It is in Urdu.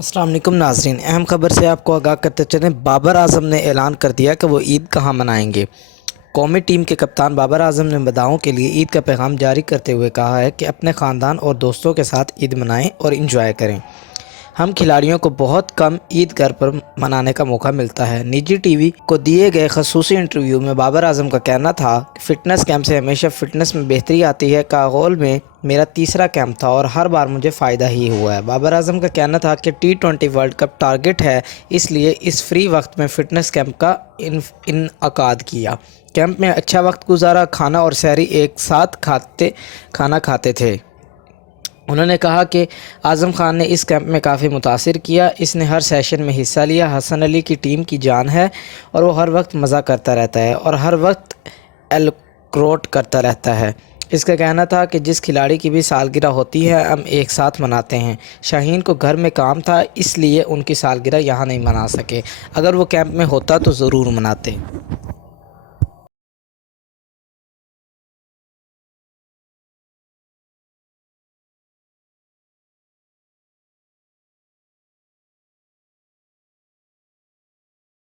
السلام علیکم ناظرین، اہم خبر سے آپ کو آگاہ کرتے چلیں۔ بابر اعظم نے اعلان کر دیا کہ وہ عید کہاں منائیں گے۔ قومی ٹیم کے کپتان بابر اعظم نے مداحوں کے لیے عید کا پیغام جاری کرتے ہوئے کہا ہے کہ اپنے خاندان اور دوستوں کے ساتھ عید منائیں اور انجوائے کریں۔ ہم کھلاڑیوں کو بہت کم عید گھر پر منانے کا موقع ملتا ہے۔ نجی ٹی وی کو دیے گئے خصوصی انٹرویو میں بابر اعظم کا کہنا تھا کہ فٹنس کیمپ سے ہمیشہ فٹنس میں بہتری آتی ہے۔ کاغول میں میرا تیسرا کیمپ تھا اور ہر بار مجھے فائدہ ہی ہوا ہے۔ بابر اعظم کا کہنا تھا کہ T20 ورلڈ کپ ٹارگٹ ہے، اس لیے اس فری وقت میں فٹنس کیمپ کا انعقاد کیا۔ کیمپ میں اچھا وقت گزارا، کھانا اور سحری ایک ساتھ کھانا کھاتے تھے۔ انہوں نے کہا کہ اعظم خان نے اس کیمپ میں کافی متاثر کیا، اس نے ہر سیشن میں حصہ لیا۔ حسن علی کی ٹیم کی جان ہے اور وہ ہر وقت مزہ کرتا رہتا ہے اور ہر وقت الکروٹ کرتا رہتا ہے۔ اس کا کہنا تھا کہ جس کھلاڑی کی بھی سالگرہ ہوتی ہے ہم ایک ساتھ مناتے ہیں۔ شاہین کو گھر میں کام تھا، اس لیے ان کی سالگرہ یہاں نہیں منا سکے، اگر وہ کیمپ میں ہوتا تو ضرور مناتے۔